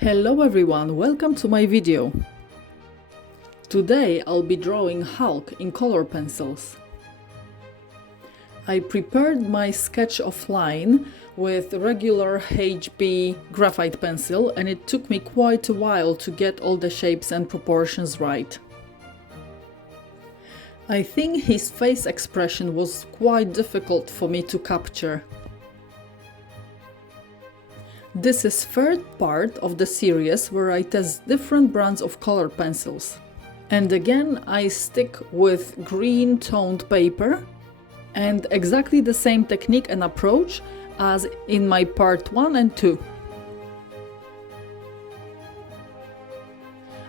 Hello everyone, welcome to my video. Today I'll be drawing Hulk in color pencils. I prepared my sketch offline with regular HB graphite pencil and it took me quite a while to get all the shapes and proportions right. I think his face expression was quite difficult for me to capture. This is third part of the series where I test different brands of color pencils. And again I stick with green toned paper and exactly the same technique and approach as in my part 1 and 2.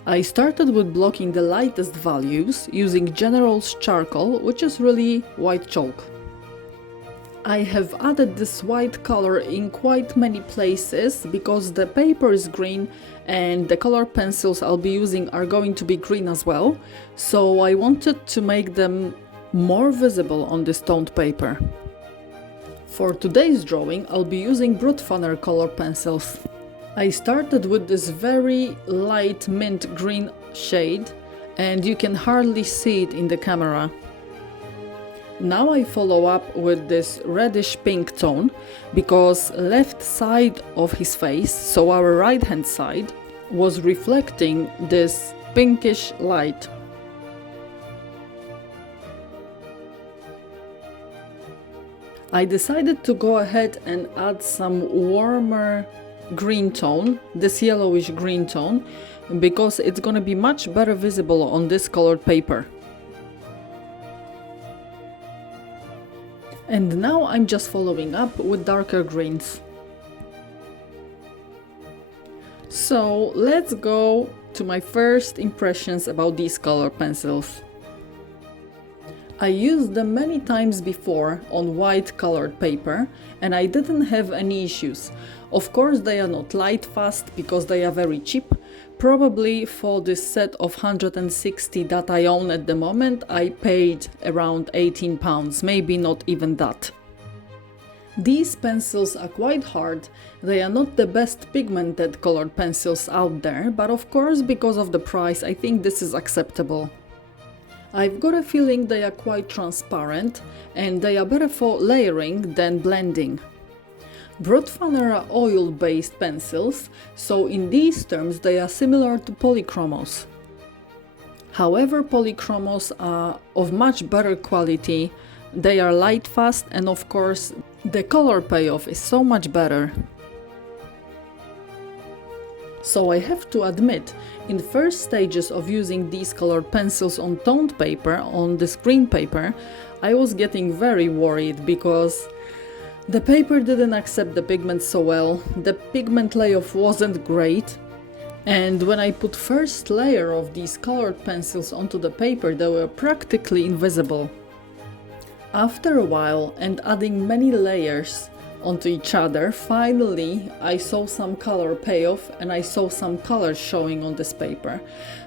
I started with blocking the lightest values using General's charcoal, which is really white chalk. I have added this white color in quite many places because the paper is green and the color pencils I'll be using are going to be green as well, so I wanted to make them more visible on this toned paper. For today's drawing I'll be using Brutfuner color pencils. I started with this very light mint green shade and you can hardly see it in the camera. Now I follow up with this reddish pink tone because left side of his face, so our right hand side, was reflecting this pinkish light. I decided to go ahead and add some warmer green tone, this yellowish green tone, because it's gonna be much better visible on this colored paper. And now I'm just following up with darker greens. So let's go to my first impressions about these color pencils. I used them many times before on white colored paper and I didn't have any issues. Of course they are not light fast because they are very cheap. Probably for this set of 160 that I own at the moment I paid around £18, maybe not even that. These pencils are quite hard, they are not the best pigmented colored pencils out there, but of course because of the price I think this is acceptable. I've got a feeling they are quite transparent and they are better for layering than blending. Brutfuner are oil-based pencils, so in these terms they are similar to polychromos. However, polychromos are of much better quality, they are light fast and of course the color payoff is so much better. So I have to admit, in the first stages of using these colored pencils on toned paper, on this green paper, I was getting very worried because the paper didn't accept the pigment so well, the pigment layoff wasn't great, and when I put first layer of these colored pencils onto the paper they were practically invisible. After a while and adding many layers onto each other, finally I saw some color payoff and I saw some colors showing on this paper.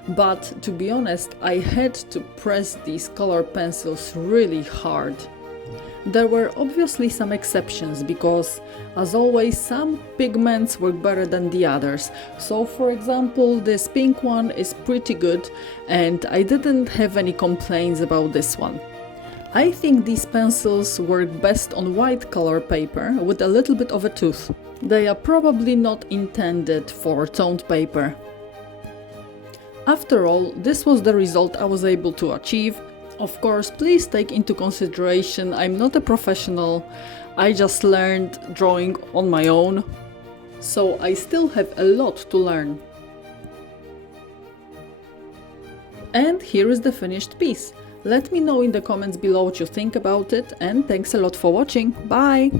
But to be honest, I had to press these color pencils really hard. There were obviously some exceptions because, as always, some pigments work better than the others. So for example, this pink one is pretty good and I didn't have any complaints about this one. I think these pencils work best on white color paper with a little bit of a tooth. They are probably not intended for toned paper. After all, this was the result I was able to achieve. Of course, please take into consideration I'm not a professional, I just learned drawing on my own, so I still have a lot to learn. And here is the finished piece. Let me know in the comments below what you think about it and thanks a lot for watching. Bye!